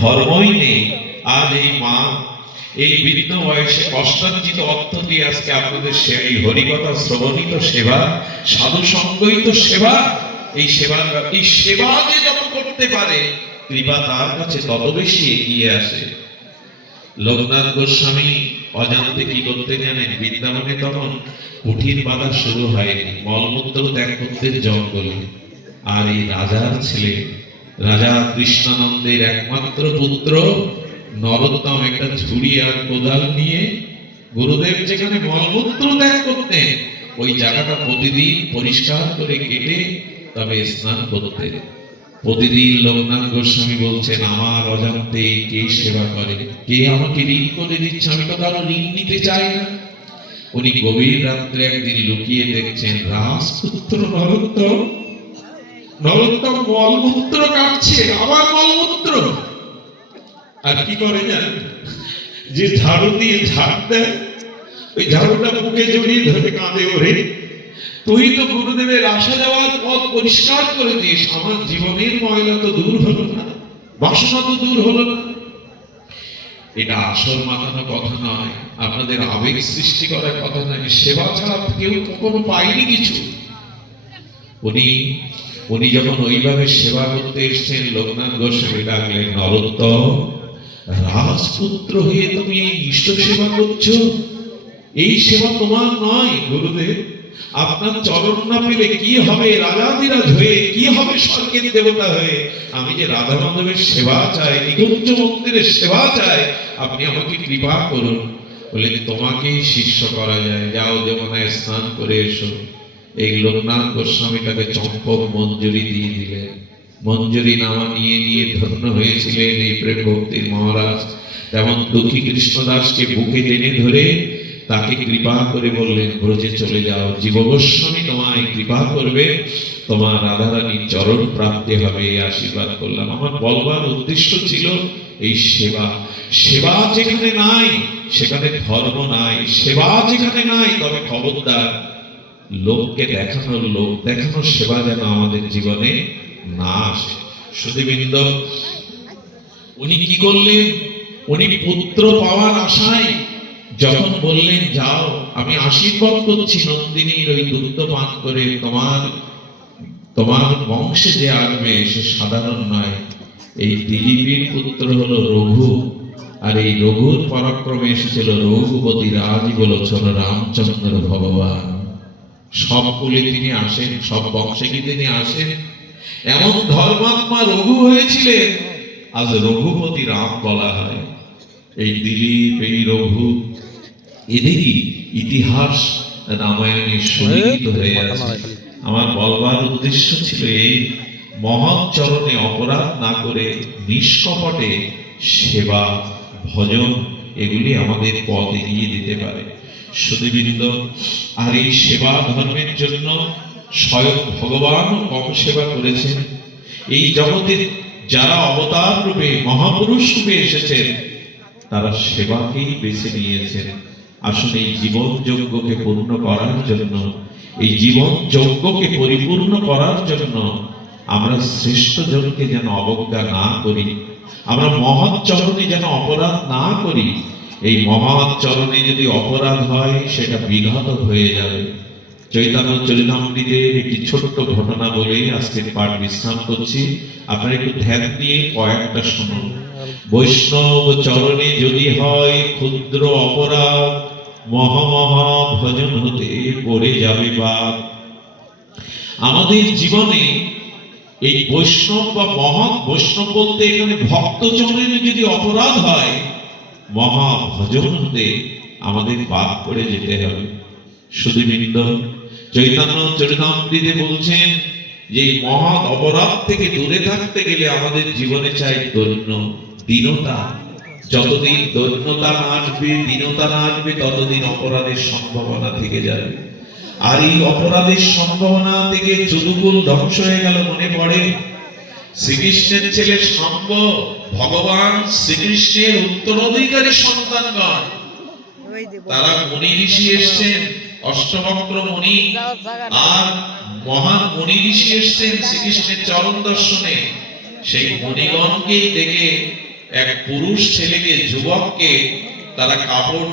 ধর্মই নেই। আজ এই মা, এই বৃদ্ধ বয়সে কষ্টার্জিত অর্থ দিয়ে আজকে আপনাদের এই হরিকথা শ্রবণিত সেবা, সাধু সঙ্গিত সেবা, এই সেবা এই সেবা যে যত করতে পারে, কৃপা তার কাছে তত বেশি এগিয়ে আসে। লোকনাথ গোস্বামী অজান্তে কি করতে জানেন? বৃন্দাবনে তখন কুঠির বাধা শুরু হয়নি। মলমূত্র ত্যাগ করতে জঙ্গলে। আর এই রাজার ছেলে রাজা কৃষ্ণানন্দের একমাত্র পুত্র। নরোত্তম একটা ঝুড়ি আর কোদাল নিয়ে গুরুদেব যেখানে মলমূত্র ত্যাগ করতেন ওই জায়গাটা প্রতিদিন পরিষ্কার করে কেটে তবে স্নান করতেন প্রতিদিন লোকনাথ গোস্বামী বলছেন, আমার অজান্তে কে সেবা করে? কে আমাকে ঋণ করে দিচ্ছে? আমি তো কারও ঋণ নিতে চাই না। উনি গভীর রাত্রে একদিন লুকিয়ে দেখছেন রাজপুত্র নরোত্তম নরোত্তম মলমূত্র কাটছে আমার মলমূত্র আর কি করে জানেন যে ঝাড়ু দিয়ে ঝাড় দেয়, ওই ঝাড়ুটা বুকে জড়িয়ে ধরে কাঁদে ওরে। তুই তো গুরুদেবের আসা যাওয়ার পথ পরিষ্কার করে দিস, আমার জীবনের ময়লা তো দূর হলো না, বাসনা তো দূর হলো না। এটা আসল মাতানো কথা নয়, আপনাদের আবেগ সৃষ্টি করার কথা নয়, সেবা ছাড়া কেউ কখনো পায়নি কিছু। উনি উনি যখন ওইভাবে সেবা করতে এসছেন, লোকনাথ গোস্বামী ডাকলেন, নরোত্তম, রাজপুত্র হয়ে তুমি এই ইষ্ট সেবা করছ? এই সেবা তোমার নয়, গুরুদেব। আপনার চরণ না পেলে কি হবে? রাজাধিরাজ হয়ে কি হবে স্বর্গের দেবতা হয়ে? আমি যে রাধা মাধবের সেবা চাই, নিকুঞ্জ মন্দিরের সেবা চাই, আপনি আমাকে কৃপা করুন। বললেন তোমাকেই শিষ্য করা যায়। যাও যমুনায় স্নান করে এসো। এই লোকনাথ গোস্বামী তাকে চম্পক মঞ্জুরি দিয়ে দিলেন। মঞ্জুরি নামা নিয়ে নিয়ে ধন্য হয়েছিলেন এই প্রেম ভক্তির মহারাজ। তেমন দুঃখী কৃষ্ণদাসকে বুকে টেনে ধরে তাকে কৃপা করে বললেন, ব্রজে চলে যাও। জীব গোস্বামী তোমায় কৃপা করবে। তোমার রাধারানীর চরণ প্রাপ্তি হবে আশীর্বাদ করলাম। আমার বলবার উদ্দেশ্য ছিল এই সেবা। সেবা যেখানে নাই, সেখানে ধর্ম নাই। সেবা যেখানে নাই, তবে খবরদার লোককে দেখানোর লোক, দেখানোর সেবা যেন আমাদের জীবনে না আসে। সুদীবৃন্দ উনি কি করলেন? উনি পুত্র পাওয়ার আশায় যখন বললেন, যাও, আমি আশীর্বাদ করছি নন্দিনীর ওই দুগ্ধ পান করে, তোমার তোমার বংশে যে আসবে, সে সাধারণ নয়। এই দিলীপের পুত্র হলো রঘু, আর এই রঘুর পরাক্রমে এসেছিল রঘুপতি রাজ বলোচন রামচন্দ্র ভগবান। সব কুলে তিনি আসেন, সব বংশে কি তিনি আসেন? এমন ধর্মাত্মা রঘু হয়েছিলেন, আজ রঘুপতি রাম বলা হয়। এই দিলীপ, এই রঘু, এদেরই ইতিহাস রামায়ণে সুলিখিত হয়ে আছে। আমার বলবার উদ্দেশ্য ছিল এই মহৎ চরণে অপরাধ না করে নিষ্কপটে সেবা, ভজন এগুলি আমাদের পথ এগিয়ে দিতে পারে। সুদীবৃন্দ আর এই সেবা ধর্মের জন্য স্বয়ং ভগবান কম সেবা করেছেন। এই জগতের যারা অবতার রূপে, মহাপুরুষ রূপে এসেছেন, তারা সেবাকেই বেছে নিয়েছেন। আসলে এই জীবন যজ্ঞকে পূর্ণ করার জন্য, এই জীবন যজ্ঞকে পরিপূর্ণ করার জন্য আমরা শ্রেষ্ঠ জনকে যেন অবজ্ঞা না করি। আমরা মহৎ চরণে যেন অপরাধ না করি, এই মহৎ চরণে যদি অপরাধ হয়, সেটা বিঘাত হয়ে যাবে। চৈতন্য চরিতামৃতের একটি ছোট্ট ঘটনা বলে আজকের পাঠ বিশ্রাম করছি। আপনারা একটু ধ্যান দিয়ে কয়েকটা শুনুন। বৈষ্ণব চরণে যদি হয় ক্ষুদ্র অপরাধ, মহামহা ভজন হতে পড়ে যাবে বা আমাদের জীবনে এই বৈষ্ণব বা মহৎ বৈষ্ণব বলতে এখানে ভক্ত চরণে যদি অপরাধ হয় মহা ভজন হতে আমাদের বাদ করে যেতে হবে। সুদীবৃন্দ চৈতন্য চরিতামৃতে বলছেন যে মহৎ অপরাধ থেকে দূরে থাকতে গেলে আমাদের জীবনে চাই দৈন্য, দীনতা। যতদিন দৈন্যতা না আসবে, দীনতা না আসবে, ততদিন অপরাধের সম্ভাবনা থেকে যাবে। আর এই অপরাধের সম্ভাবনা থেকে যদুকুল ধ্বংস হয়ে গেল মনে পড়ে। শ্রীকৃষ্ণের ছেলে সাম্ব ভগবান শ্রীকৃষ্ণের উত্তরাধিকারী সন্তানগণ। তারা মুনি ঋষি এসছেন, অষ্টবক্র মুনি আর মহান মুনি ঋষি এসছেন শ্রীকৃষ্ণের চরণ দর্শনে। সেই মুনিগণকেই দেখে এক পুরুষ ছেলেকে, যুবককে তারা কাপড়